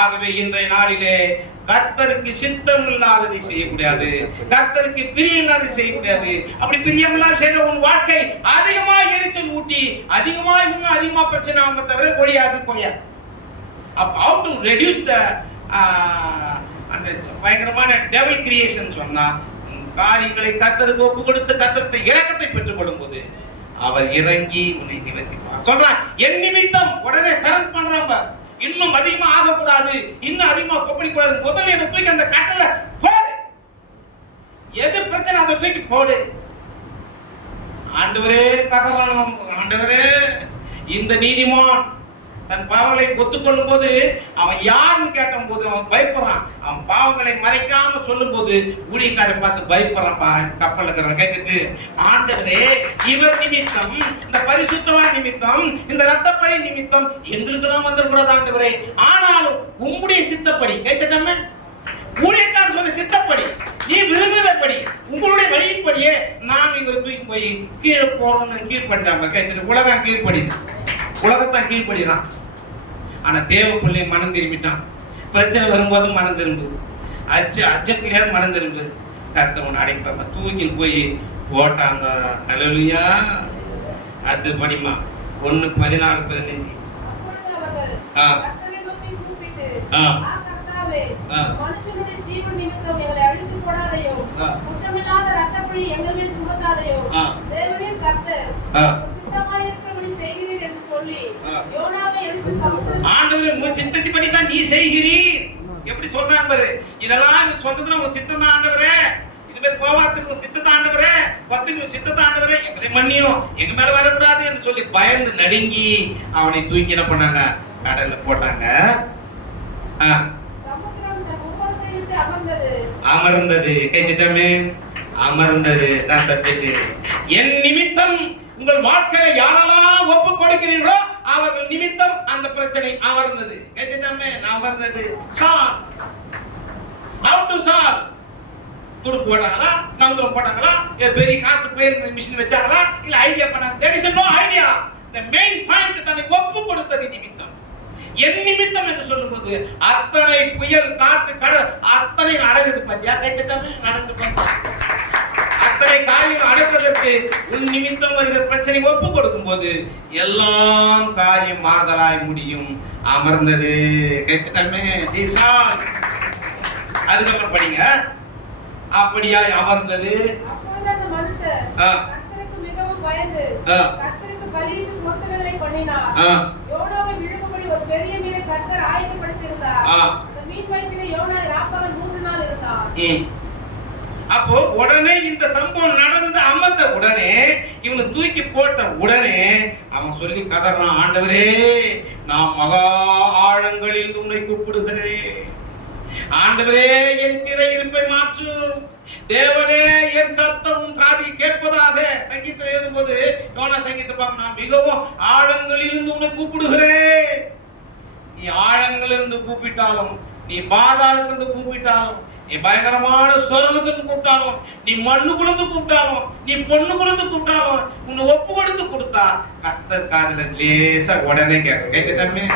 ஆகவே இன்றைய நாளிலே கர்த்தருக்கு சித்தம் இல்லாததை செய்யக்கூடாது. கர்த்தருக்கு பிரியம் இல்லாததை செய்யக்கூடாது. அப்படி பிரியம் செய்த உன் வாழ்க்கை அதிகமா எரிச்சல் ஊட்டி அதிகமா இன்னும் அதிகமா பிரச்சனை ஆகும் தவிர கொடியாது கொடியாது அப்ப how to reduce the ah, அந்த பயங்கரமான டெவல் கிரியேஷன் சொன்னா காரியங்களை கத்தருக்கு ஒப்பு கொடுத்து கத்தருக்கு இறக்கத்தை பெற்றுக்கொள்ளும் போது அவர் இறங்கி உன்னை நிவர்த்திப்பார் சொல்றான் என் நிமித்தம் உடனே சரண் பண்றான் பார். இன்னும் அதிகமா ஆகக்கூடாது இன்னும் அதிகமா கொப்படி கூடாது முதல்ல என்ன தூக்கி அந்த கட்டல போடு. எது பிரச்சனை அதை தூக்கி போடு. ஆண்டவரே கதறான் ஆண்டவரே இந்த நீதிமான் தன் பாவங்களை ஒத்துக்கொள்ளும் போது அவன் யாருன்னு கேட்கும் போது அவன் பயப்படுறான். அவன் பாவங்களை மறைக்காம சொல்லும் போது ஊழியக்காரை பார்த்து பயப்படுறான் கப்பலுக்குறான் கப்பல் இருக்கிறவன் கேட்குது ஆண்டவரே இவர் நிமித்தம் இந்த பரிசுத்தவான் நிமித்தம் இந்த ரத்தப்பழி நிமித்தம் எங்களுக்கெல்லாம் வந்துடக்கூடாது ஆண்டவரே. ஆனாலும் உம்முடைய சித்தப்படி கேட்கட்டாமே ஊழியக்காரன் சொன்ன சித்தப்படி நீ விரும்புகிறபடி உங்களுடைய வழியின்படியே நாங்கள் இவரை தூக்கி போய் கீழே போறோம்னு கீழ்படிச்சாங்க கேட்குது உலகம் கீழ்படிது உலகத்தான் கீழ்படிறான் ஆனா தேவ பிள்ளை மனம் திரும்பிட்டான். பிரச்சனை வரும்போது மனம் திரும்புது. அச்ச அச்சத்திலேயாவது மனம் திரும்புது. கத்தவன் அடைப்பாம தூக்கி போய் போட்டாங்க. அலலுயா அது படிமா. ஒண்ணு பதினாலு பதினஞ்சு. ஆ. ஆ. "ஆ. மனுஷனுடைய ஜீவன் நிமித்தம் எங்களை அழித்து. குற்றமில்லாத மேல் கர்த்தர். ஆண்டவரே உங்க சித்தத்தின்படி தான் நீ செய்கிறீர். எப்படி சொல்றான் பாரு? இதெல்லாம் இது சொல்றதுல உங்க சித்தம் தான் ஆண்டவரே. இதுவே கோவாத்துக்கு உங்க சித்தத்தை ஆண்டவரே. பத்துக்கு சித்தத்தை ஆண்டவரே. எங்களை மன்னியும்? எங்க மேல வரக்கூடாது என்று சொல்லி பயந்து நடுங்கி அவனை தூக்கி என்ன பண்ணாங்க? கடல்ல போட்டாங்க. அமர்ந்தது. கைத்திட்டமே அமர்ந்தது. நான் சத்தியத்து என் நிமித்தம் உங்கள் வாழ்க்கையில யாரெல்லாம் ஒப்பு கொடுக்கிறீர்களோ அவர்கள் நிமித்தம் அந்த பிரச்சனை அமர்ந்தது. கேட்டுட்டாமே அமர்ந்தது. சால் ஹவு டு சால் துடுப்பு போட்டாங்களா? நங்குரம் போட்டாங்களா? பெரிய காத்து பயிர் மிஷின் வச்சாங்களா? இல்ல ஐடியா பண்ணாங்க. There is no idea the main point தன்னை ஒப்பு கொடுத்தது நிமித்தம். என் நிமித்தம் என்று சொல்லும்போது அத்தனை புயல் காற்று கடல் அத்தனை அடகுது பத்தியா? கைத்தட்டாமே நடந்து பார்த்தா அடங்குவதற்கு உன் நிமித்தம் வருகிற பிரச்சனை ஒப்பு கொடுக்கும் போது எல்லாம் காரியம் மாறுதலாய் முடியும். அமர்ந்தது. கைத்தட்டாமே அதுக்கப்புறம் படிங்க. அப்படியாய் அமர்ந்தது. கர்த்தருக்கு. கர்த்தருக்கு பண்ணினார். அப்போ உடனே இந்த சம்பவம் நடந்து அமர்ந்த உடனே இவனை தூக்கி போட்ட உடனே அவன் சொல்லி கதறான் ஆண்டவரே நான் மகா ஆழங்களில் உன்னை கூப்பிடுகிறேன். ஆண்டவரே என் திரையிருப்பை மாற்றும் தேவனே என் சத்தம் உன் காதில் கேட்பதாக சங்கீதத்தில் எழுதும்போது யோனா சங்கீத பார்க்க நான் மிகவும் ஆழங்களில் இருந்து உன்னை கூப்பிடுகிறேன். நீ ஆழங்களிலிருந்து கூப்பிட்டாலும் நீ பாதாளத்திலிருந்து கூப்பிட்டாலும் நீ பயங்கரமான சொர்க்கத்திலிருந்து கூப்பிட்டாலும் நீ மண்ணுக்குள்ளந்து கூப்பிட்டாலும் நீ பொண்ணுக்குள்ளந்து கூப்பிட்டாலும் உன்னை ஒப்பு கொடுத்து கொடுத்தா கர்த்தர் காதல லேசா உடனே கேட்க கேட்கட்டமே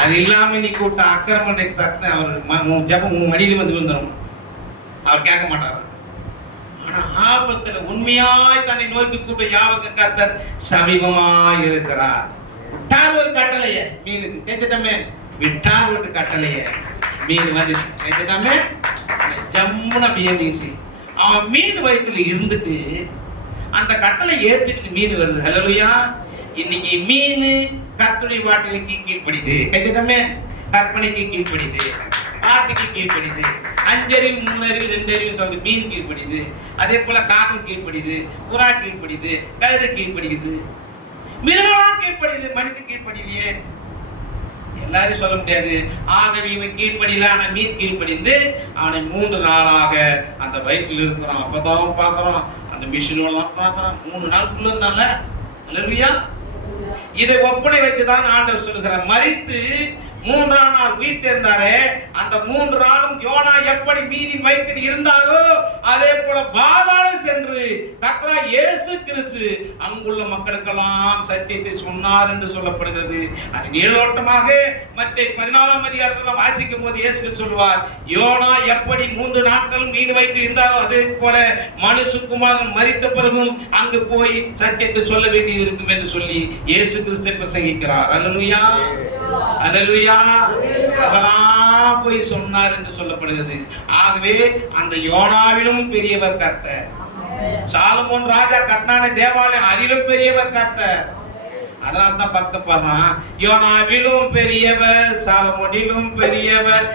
அது இல்லாம நீ கூப்பிட்ட அக்கிரமனை தட்டின அவர் ஜபம் உன் ஜெபம் உன் வந்து வந்துடும் அவர் கேட்க மாட்டார். ஆனா ஆபத்துல உண்மையாய் தன்னை நோய்க்கு கூப்பிட்ட யாவுக்கு கர்த்தர் சமீபமாய் இருக்கிறார். விட்டார் ஒரு கட்டளைய மீனுக்கு. கேட்கட்டமே விட்டார் ஒரு கட்டளைய. மீன் வந்து கேட்டுட்டமே ஜம்முன மீன் அவன் மீன் வயிற்றுல இருந்துட்டு அந்த கட்டளை ஏற்றுக்கிட்டு மீன் வருது. ஹலோயா இன்னைக்கு மீன் கற்பனை பாட்டிலுக்கு கீழ்ப்படிது கேட்டுட்டமே கற்பனைக்கு கீழ்ப்படிது பாட்டுக்கு கீழ்ப்படிது அஞ்சறிவு மூணறிவு ரெண்டு அறிவு சொல்லி மீன் கீழ்ப்படிது அதே போல காகம் கீழ்ப்படிது புறா கீழ்ப்படிது கழுதை கீழ்ப்படிக்குது மிருகம் கீழ்ப்படிது மனுஷன் கீழ்ப்படிலையே எல்லாரும் சொல்ல முடியாது. ஆகவே இவன் கீழ்ப்படியில ஆனா மீன் கீழ்ப்படிந்து அவனை மூன்று நாளாக அந்த வயிற்றில் இருக்கிறான். அப்பதான் பார்க்கறான். அந்த மிஷினோடலாம் பாக்குறான் மூணு நாளுக்குள்ள இருந்தான்ல. இல்லையா இதை ஒப்பனை வைத்துதான் ஆண்டவர் சொல்லுகிற மறித்து மூன்றாம் நாள் உயிர் தேர்ந்தாரே அந்த மூன்று நாளும் யோனா எப்படி மீனின் வயிற்றில் இருந்தாரோ அதே போல பாதாளம் சென்று கர்த்தரா இயேசு கிறிஸ்து அங்குள்ள மக்களுக்கெல்லாம் சத்தியத்தை சொன்னார் என்று சொல்லப்படுகிறது. அது நீளோட்டமாக மற்ற பதினாலாம் அதிகாரத்தில் வாசிக்கும் போது இயேசு சொல்வார் யோனா எப்படி மூன்று நாட்கள் மீன் வைத்து இருந்தாலும் அதே போல மனுஷகுமாரன் மறித்த பிறகும் அங்கு போய் சத்தியத்தை சொல்ல வேண்டியது இருக்கும் என்று சொல்லி இயேசு கிறிஸ்து பிரசங்கிக்கிறார். அல்லேலூயா அல்லேலூயா அதெல்லாம் போய் சொன்னார் என்று சொல்லப்படுகிறது. ஆகவே அந்த யோனாவிலும் பெரியவர் கர்த்தர். சாலமோன் ராஜா கட்டினான தேவாலயம் அதிலும் பெரியவர் கர்த்தர் அதனால தான் பக்த பாடுறான் யோனாவிலும் பெரியவர் சாலமோனிலும் பெரியவர்